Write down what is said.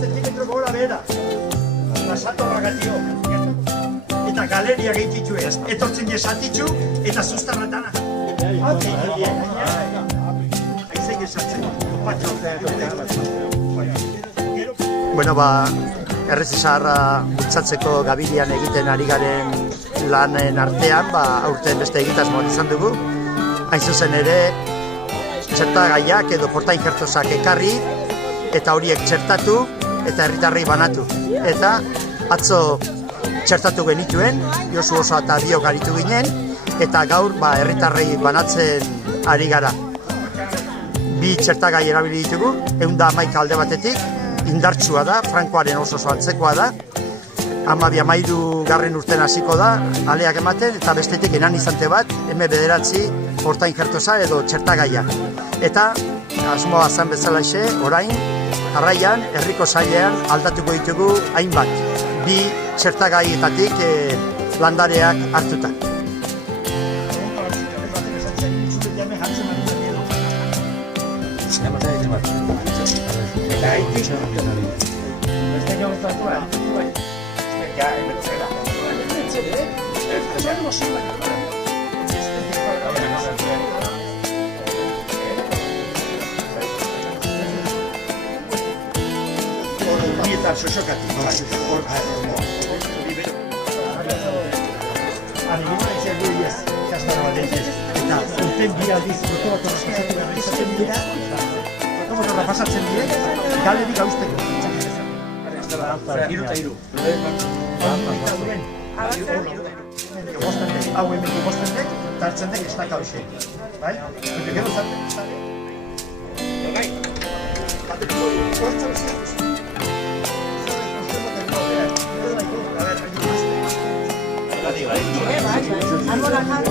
zentimetro gora behera. Satorra gatio. Eta galeria gehititzu ez. Etortzen jesatitzu eta sustarretan. Aizek esatzen. Bueno, errezi zaharra bultzatzeko Gabilian egiten ari garen lanen artean, aurten beste egitasmoa izan dugu. Hain zuzen ere, txertagaiak edo portain jertzozak ekarri, eta horiek txertatu eta herritarrei banatu. Eta atzo txertatu genituen, Josu oso eta biok aritu ginen, eta gaur herritarrei banatzen ari gara. Bi txertagai erabili ditugu, 111 alde batetik, indartsua da, Frankoaren oso antzekoa da, 12-13 garren urten hasiko da, aleak ematen, eta bestetik enanizante bat, M9 portain jertoza edo txertagaia. Eta, asmoa zan bezalaxe, orain, jarraian, herriko sailean aldatuko ditugu hainbat, bi txertagaietatik landareak hartuta. Eta sosokatik. Eta urten bi aldiz protokoloak pasatzen dira, protokoloak pasatzen dira, galerik hauzteko. Hiru eta hiru. Hau hemen bosten dek, tartzen dek ez daka hoxe. Bai? Gero zaten. Bai? I'm gonna have